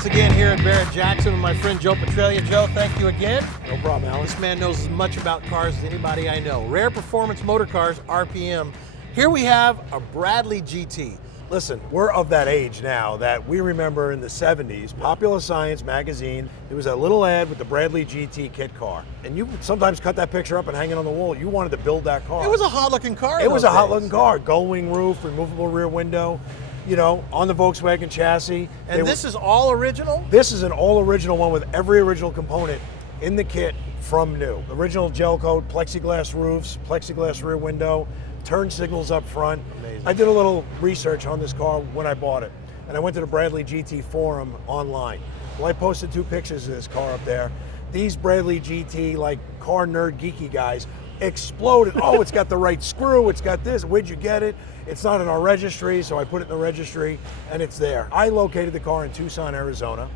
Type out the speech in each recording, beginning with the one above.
once again here at Barrett-Jackson with my friend Joe Petralia. Joe, thank you again. No problem, Alan. This man knows as much about cars as anybody I know. Rare Performance Motor Cars, RPM. Here we have a Bradley GT. Listen, we're of that age now that we remember in the 70s, Popular Science magazine, there was a little ad with the Bradley GT kit car. And you would sometimes cut that picture up and hang it on the wall. You wanted to build that car. It was a hot-looking car. It was a hot-looking car. Gull-wing roof, removable rear window, you know, on the Volkswagen chassis. And this is all original? This is an all-original one with every original component in the kit from new. Original gel coat, plexiglass roofs, plexiglass rear window, turn signals up front. Amazing. I did a little research on this car when I bought it, and I went to the Bradley GT forum online. Well, I posted 2 pictures of this car up there. These Bradley GT, like car nerd geeky guys, exploded. Oh, it's got the right screw, it's got this, where'd you get it? It's not in our registry, so I put it in the registry, and it's there. I located the car in Tucson, Arizona,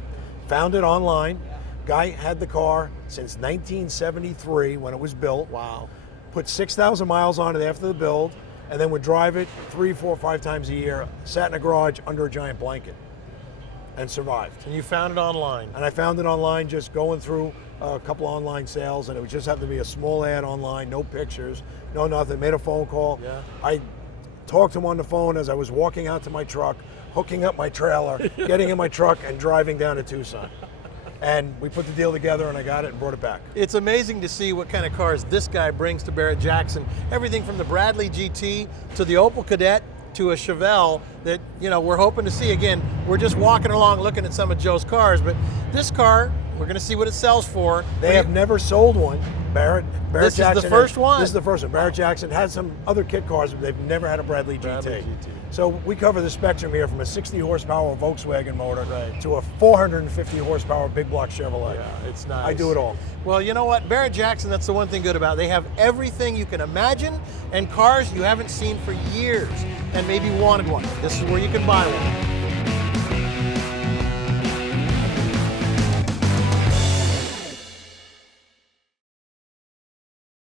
found it online. Guy had the car since 1973 when it was built. Wow. Put 6,000 miles on it after the build, and then would drive it 3, 4, 5 times a year, sat in a garage under a giant blanket, and survived. And you found it online? And I found it online just going through a couple of online sales, and it would just have to be a small ad online, no pictures, no nothing. Made a phone call. Yeah. I talked to him on the phone as I was walking out to my truck, hooking up my trailer, getting in my truck, and driving down to Tucson. And we put the deal together, and I got it and brought it back. It's amazing to see what kind of cars this guy brings to Barrett-Jackson. Everything from the Bradley GT to the Opel Kadett to a Chevelle that, you know, we're hoping to see. Again, we're just walking along looking at some of Joe's cars, but this car, we're going to see what it sells for. They have never sold one. This is the first one. This is the first one. Barrett-Jackson has some other kit cars, but they've never had a Bradley GT. So we cover the spectrum here from a 60 horsepower Volkswagen motor to a 450 horsepower big block Chevrolet. Yeah, it's nice. I do it all. Well, you know what? Barrett-Jackson, that's the one thing good about it. They have everything you can imagine and cars you haven't seen for years and maybe wanted one. This is where you can buy one.